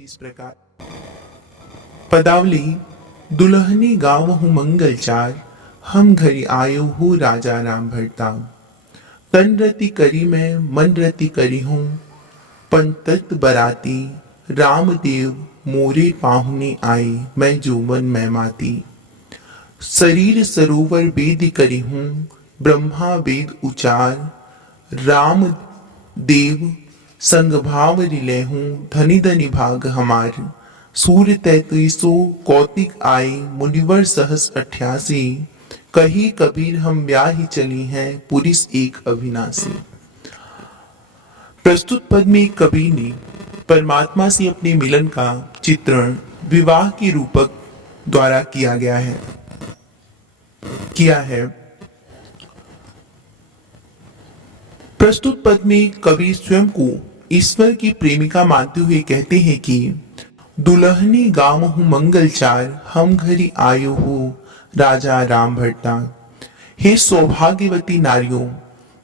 इस प्रकार पदावली दुल्हनी गावहु मंगल चार, हम घरी आयो हूँ राजा राम भरता। तन रति करी मैं मन रति करी हूँ, पंतत बराती रामदेव मोरे पाहुने आई, मैं जोवन मैं माती। शरीर सरोवर वेद करी हूँ, ब्रह्मा वेद उचार, राम देव संग भाव रिले हूँ, धनी धनी भाग हमार। सूर्य 3300 कौतिक आए, मुनिवर सहस 88, कही कबीर हम ब्याही चली हैं, पुरुष एक अविनाशी। प्रस्तुत पद में कबीर ने परमात्मा से अपने मिलन का चित्रण विवाह के रूपक द्वारा किया है। प्रस्तुत पद में कबीर स्वयं को ईश्वर की प्रेमिका मानते हुए कहते हैं कि दुल्हनी गावहु मंगल चार, हम घरी आयो हो राजा राम भट्टा। हे सौभाग्यवती नारियों,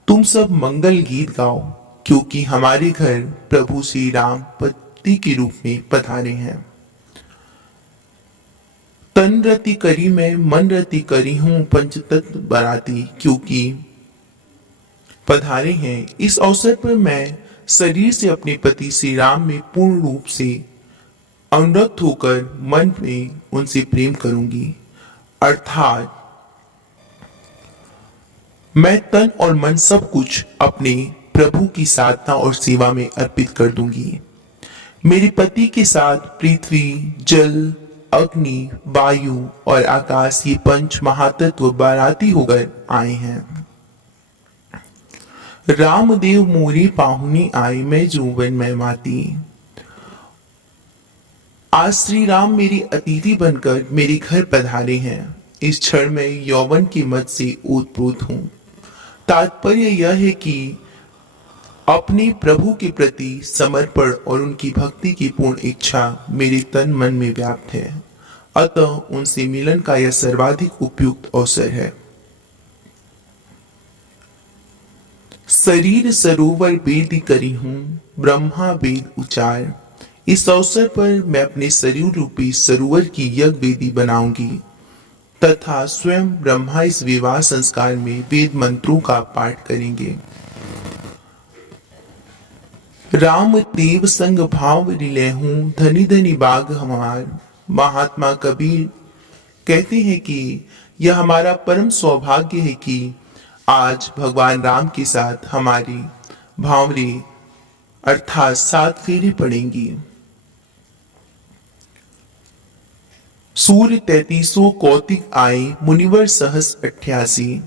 तुम सब मंगल गीत गाओ, क्योंकि हमारे घर प्रभु श्री राम पति के रूप में पधारे हैं। तन रति करी मैं मन रति करी हूं, पंचतत्व बराती, क्योंकि पधारे हैं। इस अवसर पर मैं शरीर से अपने पति श्री राम में पूर्ण रूप से अनुरक्त होकर मन में उनसे प्रेम करूंगी, अर्थात मैं तन और मन सब कुछ अपने प्रभु की साधना और सेवा में अर्पित कर दूंगी। मेरे पति के साथ पृथ्वी, जल, अग्नि, वायु और आकाश ये पंच महातत्व बाराती होकर आए हैं। रामदेव मोरे पाहुने आए, मैं जोवन मैं माती। आज श्री राम मेरी अतिथि बनकर मेरे घर पधारे हैं। इस क्षण में यौवन के मत से ओतप्रोत हूं। तात्पर्य यह है कि अपने प्रभु के प्रति समर्पण और उनकी भक्ति की पूर्ण इच्छा मेरे तन मन में व्याप्त है, अतः उनसे मिलन का यह सर्वाधिक उपयुक्त अवसर है। शरीर सरोवर वेद करी हूं, ब्रह्मा वेद उचार। इस अवसर पर मैं अपने शरीर रूपी सरोवर की यज्ञ वेदी बनाऊंगी तथा स्वयं ब्रह्मा इस विवाह संस्कार में वेद मंत्रों का पाठ करेंगे। राम देव संग भाव रिले हूं, धनी धनी बाग हमार। महात्मा कबीर कहते हैं कि यह हमारा परम सौभाग्य है कि आज भगवान राम के साथ हमारी भावरे अर्थात 7 फेरे पड़ेंगी। सूर्य 3300 कौतिक आए, मुनिवर सहस 88,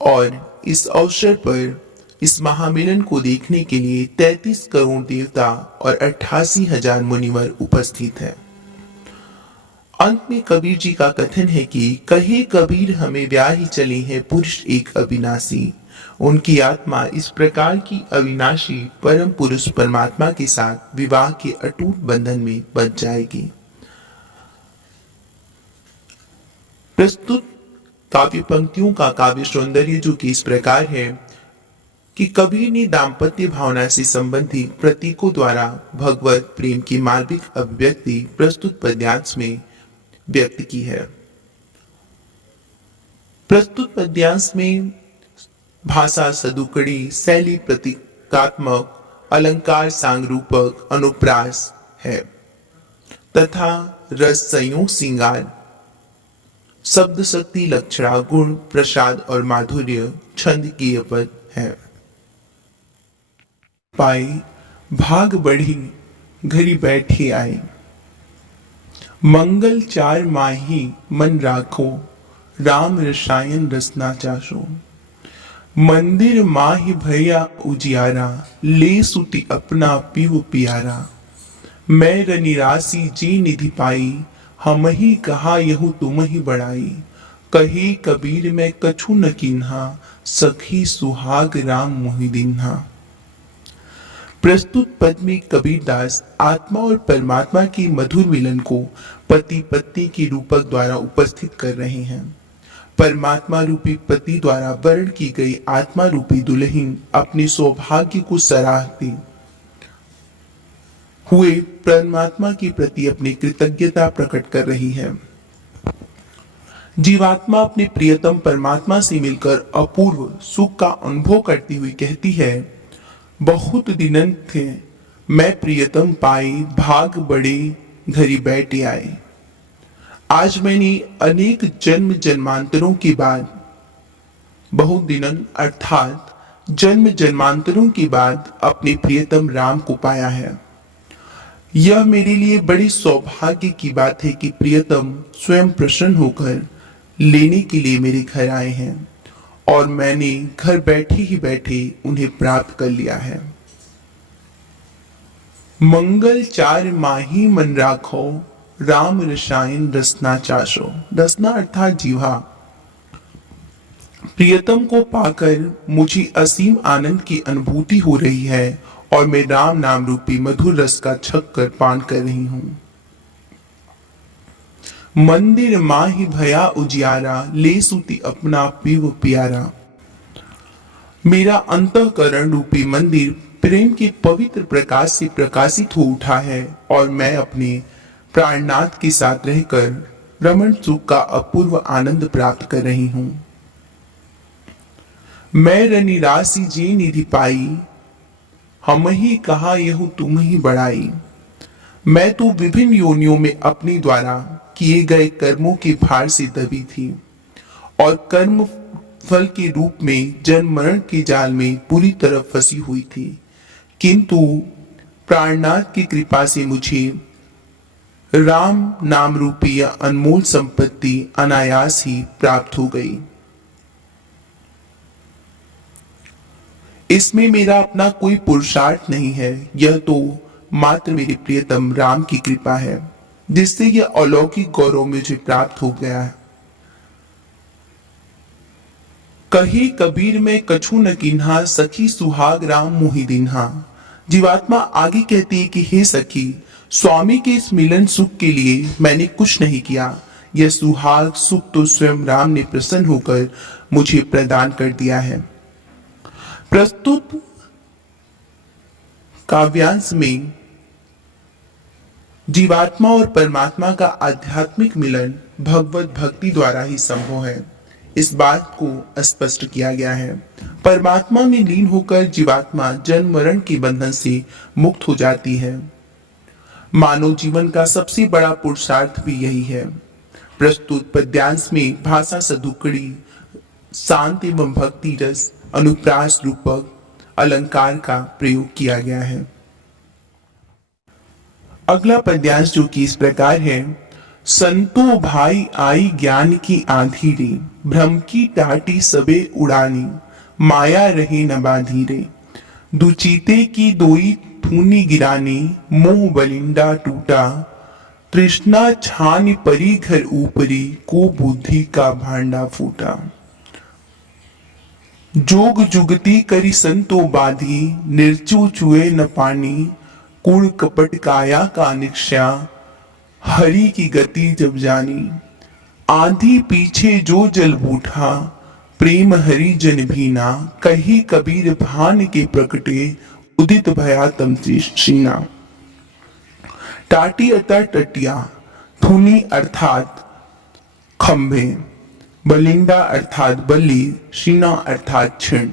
और इस अवसर पर इस महामिलन को देखने के लिए 33 करोड़ देवता और 88,000 मुनिवर उपस्थित हैं। अंत में कबीर जी का कथन है कि कहे कबीर हमें ब्याही चले हैं, पुरुष एक अविनाशी। उनकी आत्मा इस प्रकार की अविनाशी परम पुरुष परमात्मा के साथ विवाह के अटूट बंधन में बंध जाएगी। प्रस्तुत काव्य पंक्तियों का काव्य सौंदर्य जो कि इस प्रकार है कि कबीर ने दाम्पत्य भावना से संबंधित प्रतीकों द्वारा भगवत प्रेम की मार्मिक अभिव्यक्ति प्रस्तुत पद्यांश में व्यक्त की है। प्रस्तुत पद्यांश में भाषा सदुकड़ी, शैली प्रतीकात्मक, अलंकार सांगरूपक, अनुप्रास है तथा रस संयोग श्रृंगार, शब्द शक्ति, लक्षणा, गुण, प्रसाद और माधुर्य छंद की पद है। पाई भाग बढ़ी घरी बैठी आई, मंगल चार माही मन राखो, राम रसायन रसना चाशो। मंदिर माही भैया उजियारा, ले सुति अपना पीव पियारा। मैं रनिरासी जी निधि पाई, हम ही कहा यहू तुम ही बढ़ाई। कही कबीर मैं कछु न किन्हा, सखी सुहाग राम मोहि दिन्हा। प्रस्तुत पद में कबीरदास आत्मा और परमात्मा की मधुर मिलन को पति पत्नी के रूपक द्वारा उपस्थित कर रहे हैं। परमात्मा रूपी पति द्वारा वर्ण की गई आत्मा रूपी दुल्हन अपने सौभाग्य को सराहती हुए परमात्मा के प्रति अपनी कृतज्ञता प्रकट कर रही है। जीवात्मा अपने प्रियतम परमात्मा से मिलकर अपूर्व सुख का अनुभव करती हुई कहती है, बहुत दिनन थे मैं प्रियतम पाई, भाग बड़े घरी बैठ आए। आज मैंने अनेक जन्म जन्मांतरों के बाद, बहुत दिनन अर्थात जन्म जन्मांतरों के बाद अपने प्रियतम राम को पाया है। यह मेरे लिए बड़ी सौभाग्य की बात है कि प्रियतम स्वयं प्रसन्न होकर लेने के लिए मेरे घर आए हैं और मैंने घर बैठे ही बैठे उन्हें प्राप्त कर लिया है। मंगल चार माही मन राखो, राम रसायन रसना चाशो। रसना अर्थात जीवा। प्रियतम को पाकर मुझे असीम आनंद की अनुभूति हो रही है और मैं राम नाम रूपी मधुर रस का छक कर पान कर रही हूं। मंदिर माही भया उजियारा, ले सुती अपना पीव प्यारा। मेरा अंतःकरण रूपी मंदिर प्रेम के पवित्र प्रकाश से प्रकाशित हो उठा है और मैं अपने प्राणनाथ के साथ रहकर रमण सुख का अपूर्व आनंद प्राप्त कर रही हूं। मैं रनिरासी जी निधि पाई, हम ही कहा यह तुम ही बढ़ाई। मैं तो विभिन्न योनियों में अपने द्वारा किए गए कर्मों के भार से दबी थी और कर्म फल के रूप में जन्म मरण के जाल में पूरी तरह फंसी हुई थी, किंतु प्राणनाथ की कृपा से मुझे राम नाम रूपी यह अनमोल संपत्ति अनायास ही प्राप्त हो गई। इसमें मेरा अपना कोई पुरुषार्थ नहीं है, यह तो मात्र मेरे प्रियतम राम की कृपा है जिससे यह अलौकिक गौरव मुझे प्राप्त हो गया है। कही कबीर में कछु न किन्हा, सखी सुहाग राम मोहि दिन्हा। जीवात्मा आगे कहती है कि हे सखी, स्वामी के इस मिलन सुख के लिए मैंने कुछ नहीं किया, यह सुहाग सुख तो स्वयं राम ने प्रसन्न होकर मुझे प्रदान कर दिया है। प्रस्तुत काव्यांश में जीवात्मा और परमात्मा का आध्यात्मिक मिलन भगवत भक्ति द्वारा ही संभव है, इस बात को स्पष्ट किया गया है। परमात्मा में लीन होकर जीवात्मा जन्म मरण के बंधन से मुक्त हो जाती है। मानव जीवन का सबसे बड़ा पुरुषार्थ भी यही है। प्रस्तुत पद्यांश में भाषा सदुकड़ी, शांत एवं भक्ति रस, अनुप्रास रूपक अलंकार का प्रयोग किया गया है। अगला पद्यांश जो कि इस प्रकार है, संतो भाई आई ज्ञान की आंधी रे, भ्रम की टाटी सबे उड़ानी, माया रहे न बांधी रे। दुचीते की दोई थूनी गिरानी, मोह बलिंडा टूटा, तृष्णा छान परी घर ऊपरी, को बुद्धि का भांडा फूटा। जोग जुगती करी संतो बाधी, निर्चु चुए न पानी, कूड़ कपट काया का निक्षा, हरि की गति जब जानी। आंधी पीछे जो जल बूठा, प्रेम हरि जन भीना, कही कबीर भान के प्रकटे, उदित भया तम शीना। टाटी अर्थात टटिया, थुनी अर्थात खंभे, बलिंडा अर्थात बलि, शीना अर्थात छिण।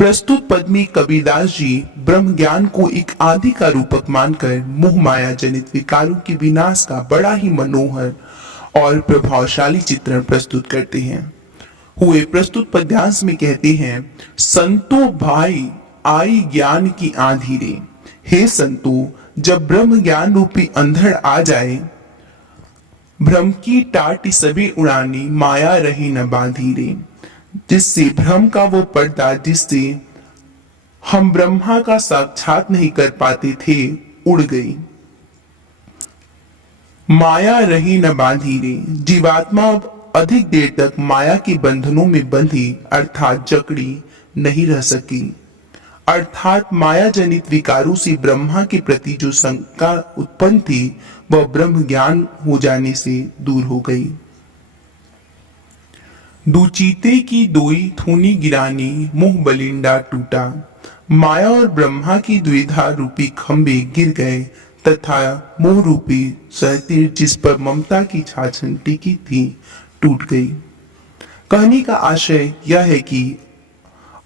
प्रस्तुत पद में कबीरदास जी ब्रह्म ज्ञान को एक आदि का रूपक मानकर मोह माया जनित विकारों के विनाश का बड़ा ही मनोहर और प्रभावशाली चित्रण प्रस्तुत करते हैं। हुए प्रस्तुत पद्यांश में कहते हैं, संतो भाई आई ज्ञान की आंधी रे। हे संतो, जब ब्रह्म ज्ञान रूपी अंधड़ आ जाए, भ्रम की टाट सभी उड़ानी, माया रही न बांधी रे। जिससे भ्रम का वो पर्दा जिससे हम ब्रह्मा का साक्षात नहीं कर पाते थे, उड़ गई। माया रही न बांधी रे। जीवात्मा अब अधिक देर तक माया के बंधनों में बंधी अर्थात जकड़ी नहीं रह सकी, अर्थात माया जनित विकारों से ब्रह्मा के प्रति जो शंका उत्पन्न थी वह ब्रह्म ज्ञान हो जाने से दूर हो गई। दुचीते की दोई थूनी गिरानी, मुंह बलिंडा टूटा। माया और ब्रह्मा की द्विधा रूपी खंभे गिर गए तथा मोह रूपी सहतीर जिस पर ममता की छाछन टिकी थी टूट गई। कहने का आशय यह है कि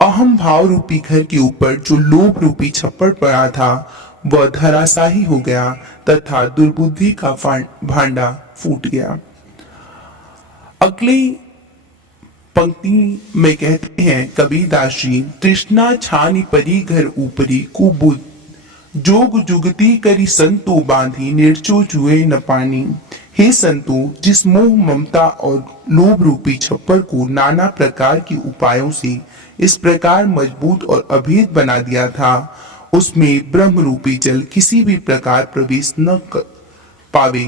अहम भाव रूपी घर के ऊपर जो लोभ रूपी छप्पड़ पड़ा था वह धराशाही हो गया तथा दुर्बुद्धि का भांडा फूट गया। अगली पंक्ति में कहते हैं कबीरदास जी, तृष्णा छानी परी घर ऊपरी कुबुद जोग जुगती करी संतो बांधी निर्चो जुए न पानी। हे संतो, जिस मोह ममता और लोभ रूपी छप्पर को नाना प्रकार के उपायों से इस प्रकार मजबूत और अभेद बना दिया था, उसमें ब्रह्म रूपी जल किसी भी प्रकार प्रवेश न कर पावे।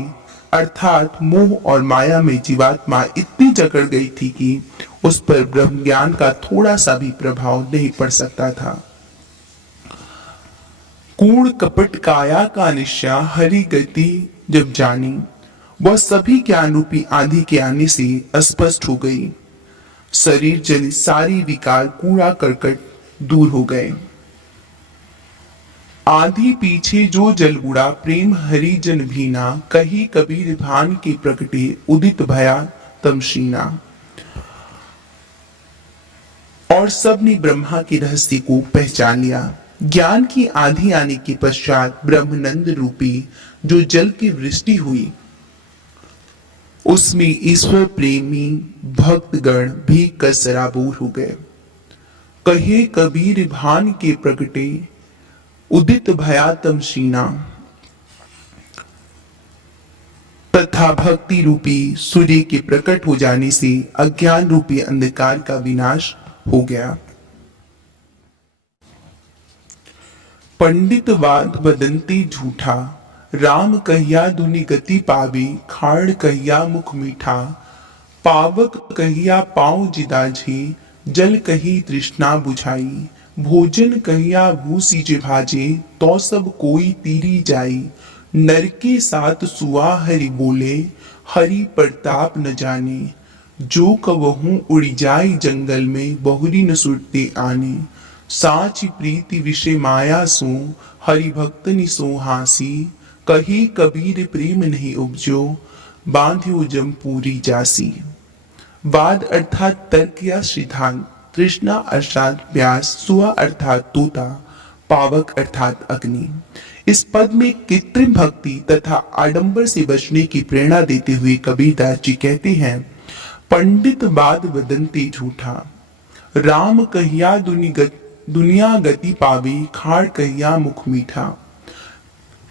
अर्थात मोह और माया में जीवात्मा इतनी जकड़ गई थी कि उस पर ब्रह्म ज्ञान का थोड़ा सा भी प्रभाव नहीं पड़ सकता था। कूड़ कपट काया का निश्चय हरि गति जब जानी, वह सभी ज्ञान रूपी आंधी के आने से स्पष्ट हो गई। शरीर जल सारी विकार कूड़ा करकट दूर हो गए। आंधी पीछे जो जल उड़ा प्रेम हरि जन भीना, कही कबीर भान के प्रकटे उदित भया तमशीना। और सबने ब्रह्मा के रहस्य को पहचान लिया। ज्ञान की आंधी आने के पश्चात ब्रह्मानंद रूपी जो जल की वृष्टि हुई, उसमें ईश्वर प्रेमी भक्तगण भी कसराबूर हो गए। कहे कबीर भान के प्रकटे उदित भया तमशीना, तथा भक्ति रूपी सूर्य के प्रकट हो जाने से अज्ञान रूपी अंधकार का विनाश हो गया। पंडित वाद बदंती झूठा, राम कहिया दुनि गति पावी, खाड़ कहिया मुख मीठा। पावक कहिया पाँव जिदाझे, जल कही तृष्णा बुझाई। भोजन कहिया भूसी जे भाजे, तो सब कोई तीरी जाई। नर के साथ सुआ हरि बोले, हरि प्रताप न जाने। जो कवहूं उड़ जाई जंगल में, बहुरी न सुरते आने। साच प्रीति विषय माया सो, हरि भक्तनि सो हासी। कही कबीर प्रेम नहीं उपजो, बांध्यो जमपूरी जासी। वाद अर्थात तर्क या सिद्धांत, तृष्णा अर्थात प्यास, सुआ अर्थात तोता, पावक अर्थात अग्नि। इस पद में कृत्रिम भक्ति तथा आडंबर से बचने की प्रेरणा देते हुए कबीरदास जी कहते हैं, पंडित बात बदंती झूठा, राम कहिया दुनिया गति पावी, खाड़ कहिया मुख मीठा।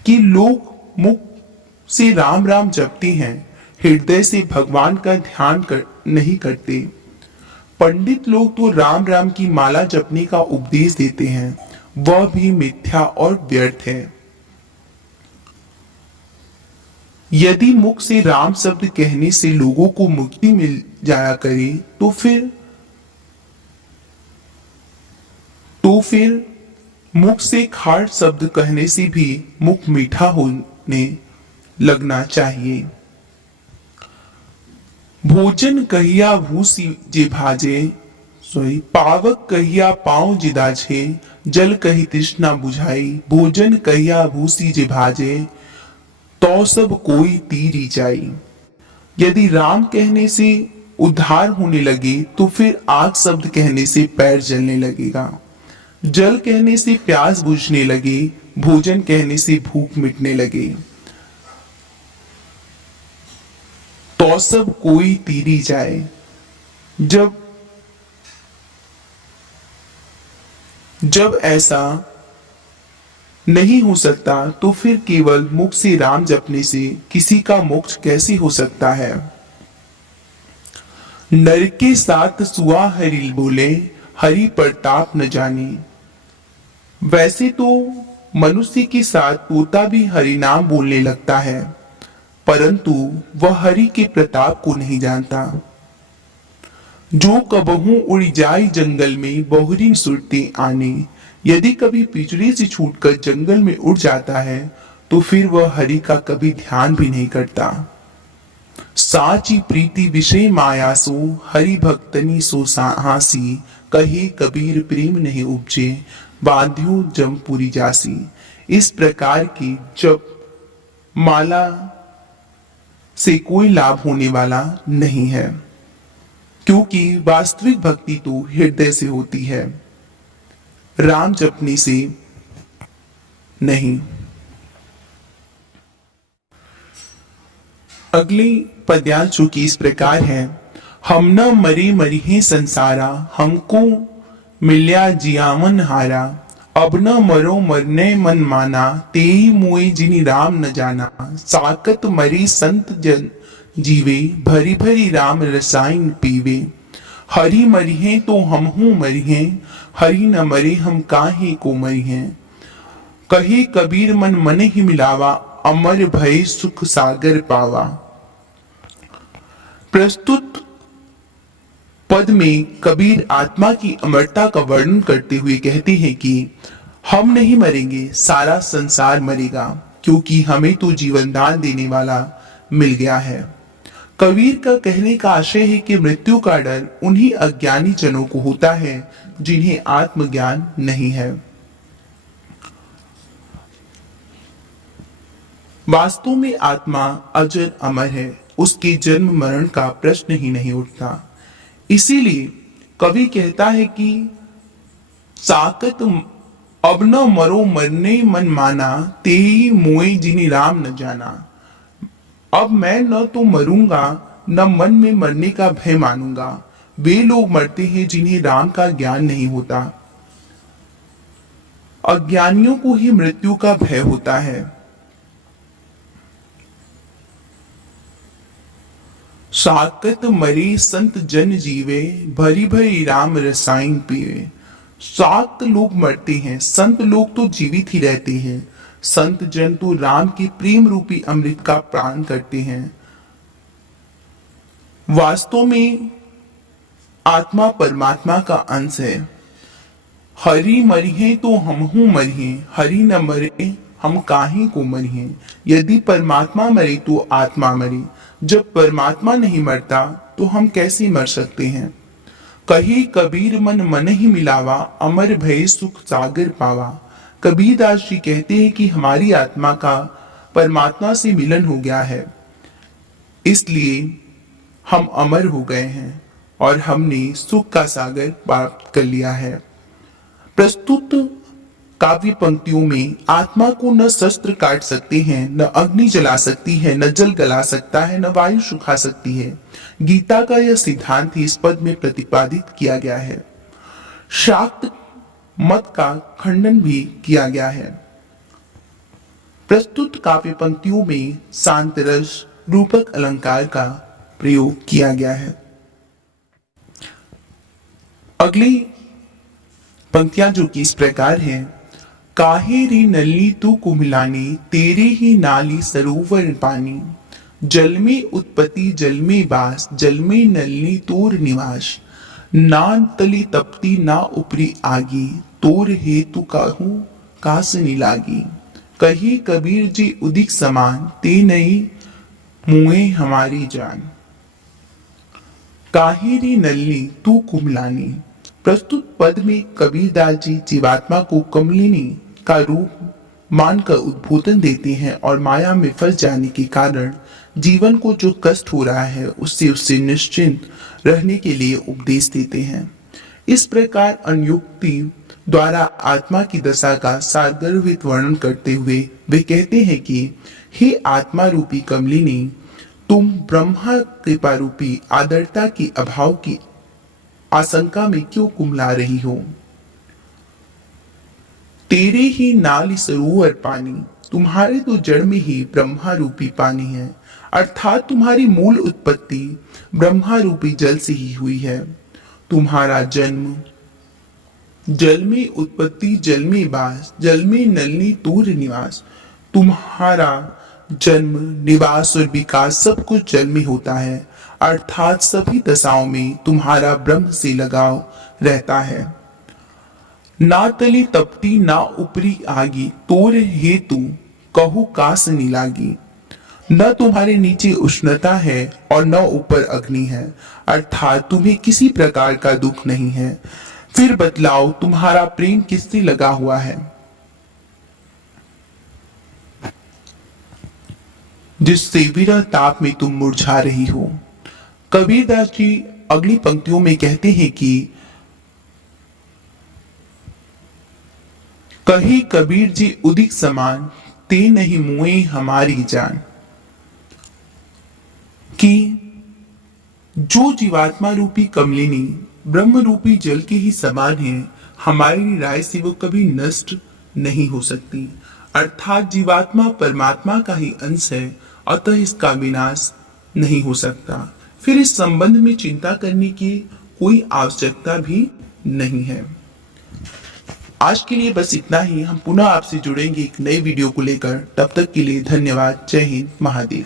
कि लोग मुख से राम राम जपते हैं, हृदय से भगवान का ध्यान नहीं करते। पंडित लोग तो राम राम की माला जपने का उपदेश देते हैं, वह भी मिथ्या और व्यर्थ है। यदि मुख से राम शब्द कहने से लोगों को मुक्ति मिल जाया करे तो फिर मुख से खाड़ शब्द कहने से भी मुख मीठा होने लगना चाहिए। भोजन कहिया भूसी जे भाजे, पावक कहिया पाँव जिदाझे, जल कही तृष्णा बुझाई। भोजन कहिया भूसी जे भाजे, तो सब कोई तीरी जाई। यदि राम कहने से उद्धार होने लगे तो फिर आग शब्द कहने से पैर जलने लगेगा, जल कहने से प्यास बुझने लगे, भोजन कहने से भूख मिटने लगे, तो सब कोई तीरी जाए। जब ऐसा नहीं हो सकता तो फिर केवल मुख से राम जपने से किसी का मोक्ष कैसे हो सकता है। नर के साथ सुआ हरि बोले, हरि प्रताप न जाने। वैसे तो मनुष्य के साथ तोता भी हरि नाम बोलने लगता है, परंतु वह हरि के प्रताप को नहीं जानता। जो कबहू उड़ जाए जंगल में, बहुरी सुरते आने। यदि कभी पिंजरे से छूटकर जंगल में उड़ जाता है तो फिर वह हरि का कभी ध्यान भी नहीं करता। साची प्रीति विषय माया सो, हरि भक्तनी सो हासी। कहे कबीर प्रेम नहीं उपजे, बांध्यो जमपुरी जासी। इस प्रकार की जप माला से कोई लाभ होने वाला नहीं है, क्योंकि वास्तविक भक्ति तो हृदय से होती है, राम जपने से नहीं। अगली पद्यांश जो कि इस प्रकार है। हम न मरे मरिहे संसारा, हमको मिल्या जियावन हारा। अब न मरो मरने मन माना, तेई मुए जिनि राम न जाना। साकत मरे संत जन जीवे, भरी भरी राम रसायन पीवे। हरि मरिहे तो हमहू मरिहे, हरि न मरे हम काहे को मरिहे। कहे कबीर मन मन ही मिलावा, अमर भय सुख सागर पावा। प्रस्तुत पद में कबीर आत्मा की अमरता का वर्णन करते हुए कहते हैं कि हम नहीं मरेंगे, सारा संसार मरेगा, क्योंकि हमें तो जीवन दान देने वाला मिल गया है। कबीर का कहने का आशय है कि मृत्यु का डर उन्हीं अज्ञानी जनों को होता है जिन्हें आत्मज्ञान नहीं है। वास्तव में आत्मा अजर अमर है, उसके जन्म मरण का प्रश्न ही नहीं उठता। इसीलिए कवि कहता है कि साकत अब न मरो मरने मन माना, तेई मोए जिनि राम न जाना। अब मैं न तो मरूंगा न मन में मरने का भय मानूंगा। वे लोग मरते हैं जिन्हें राम का ज्ञान नहीं होता। अज्ञानियों को ही मृत्यु का भय होता है। साकत मरे संत जन जीवे, भरी भरी राम रसायन पीवे। सात लोग मरते हैं, संत लोग तो जीवित ही रहते हैं। संत जन तो राम की प्रेम रूपी अमृत का प्राण करते हैं। वास्तव में आत्मा परमात्मा का अंश है। हरि मरिहे तो हमहू मरिहे, हरि न मरे हम काहे को मरिहे। यदि परमात्मा मरे तो आत्मा मरे। जब परमात्मा नहीं मरता तो हम कैसे मर सकते हैं। कही कबीर मन मन ही मिलावा, अमर भय सुख सागर पावा। कबीरदास जी कहते हैं कि हमारी आत्मा का परमात्मा से मिलन हो गया है, इसलिए हम अमर हो गए हैं और हमने सुख का सागर प्राप्त कर लिया है। प्रस्तुत काव्य पंक्तियों में आत्मा को न शस्त्र काट सकते हैं, न अग्नि जला सकती है, न जल गला सकता है, न वायु सुखा सकती है। गीता का यह सिद्धांत ही इस पद में प्रतिपादित किया गया है। शाक्त मत का खंडन भी किया गया है। प्रस्तुत काव्य पंक्तियों में शांत रस रूपक अलंकार का प्रयोग किया गया है। अगली पंक्तियां जो कि इस प्रकार है। काहे री नली तू कुम्हिलानी, तेरे ही नाली सरोवर पानी। जल में उत्पत्ति जल में बास, जल में नलनी तोर निवास। ना तली तपती ना ऊपरी आगी, तोर हेतु काहू कास लागी। कही कबीर जी उदिक समान, ते नहीं मुए हमारी जान। काहे री नलनी तू कुम्हिलानी। प्रस्तुत पद में कबीरदास जी जीवात्मा को कमलिनी का रूप मानकर उद्बोधन देते हैं और माया में फंस जाने के कारण जीवन को जो कष्ट हो रहा है उससे निश्चिंत रहने के लिए उपदेश देते हैं। इस प्रकार अनुयुक्ति द्वारा आत्मा की दशा का सारगर्भित वर्णन करते हुए वे कहते हैं कि हे आत्मा रूपी कमलिनी, तुम ब्रह्मा कृपा रूपी आदरता के अभाव की आशंका में क्यों कुमला रही हो। तेरे ही नाल सरोवर पानी, तुम्हारे तो जड़ में ही ब्रह्मा रूपी पानी है, अर्थात तुम्हारी मूल उत्पत्ति ब्रह्मा रूपी जल से ही हुई है। तुम्हारा जन्म जल में, उत्पत्ति जल में बास, जल में नलनी तूर निवास। तुम्हारा जन्म, निवास और विकास सब कुछ जल में होता है, अर्थात सभी दशाओं में तुम्हारा ब्रह्म से लगाव रहता है। ना तली तपती ना ऊपरी आगी, तोर हेतु कहू कास लागी। न तुम्हारे नीचे उष्णता है और न ऊपर अग्नि है, अर्थात तुम्हें किसी प्रकार का दुख नहीं है। फिर बतलाओ तुम्हारा प्रेम किससे लगा हुआ है, जिससे विरह ताप में तुम मुरझा रही हो। कबीरदास जी अगली पंक्तियों में कहते हैं कि कही कबीर जी उदिक समान, ते नहीं मुए हमारी जान। कि जो जीवात्मा रूपी कमलिनी ब्रह्म रूपी जल के ही समान है, हमारी राय से वो कभी नष्ट नहीं हो सकती। अर्थात जीवात्मा परमात्मा का ही अंश है, अतः इसका विनाश नहीं हो सकता। फिर इस संबंध में चिंता करने की कोई आवश्यकता भी नहीं है। आज के लिए बस इतना ही। हम पुनः आपसे जुड़ेंगे एक नए वीडियो को लेकर। तब तक के लिए धन्यवाद। जय हिंद। महादेव।